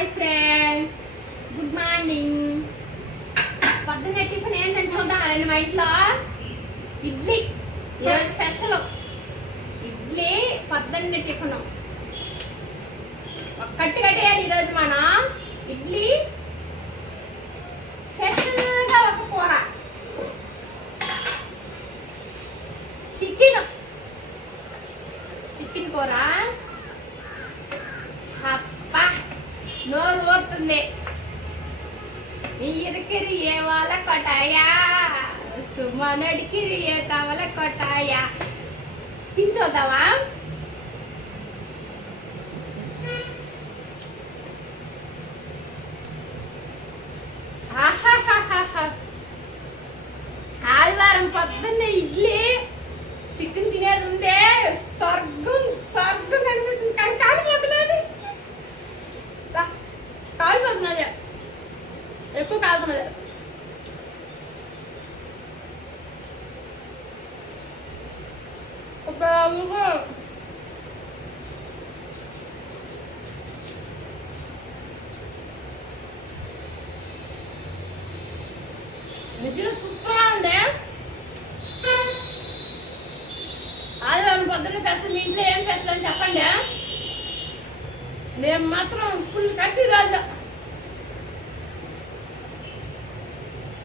Hi friends, good morning. పొద్దున్న tiffin ఏంటంటే చూద్దాం. మా ఇంట్లో ఇడ్లీ ఈరోజు స్పెషల్. ఇడ్లీ పొద్దున్న టిఫిన్ కట్టు కట్టేయాలి. ఈరోజు మనం ఇడ్లీ స్పెషల్గా ఒక కూర చికెన్ కూర. అప్పా నోరు ఊరుతుంది. మీరికిరి ఏ వాళ్ళ కొట్టాయా, సుమనడికిరి ఏ కావాల కొట్టాయా. తించోద్దామా? ఆదివారం పొద్దున్న ఇడ్లీ చికెన్ తినేది ఉందే స్వర్గం స్వర్గం కనిపిస్తుంది. కానీ కాలిపోతున్నది, కాలిపోతున్నది, ఎక్కువ కాలుతున్నది. నిజంగా సూపర్గా ఉంది. ఆదివారం పొద్దున్న స్పెషల్. మీ ఇంట్లో ఏం స్పెషల్ అని చెప్పండి. మేము మాత్రం ఫుల్ కట్టి రాజా.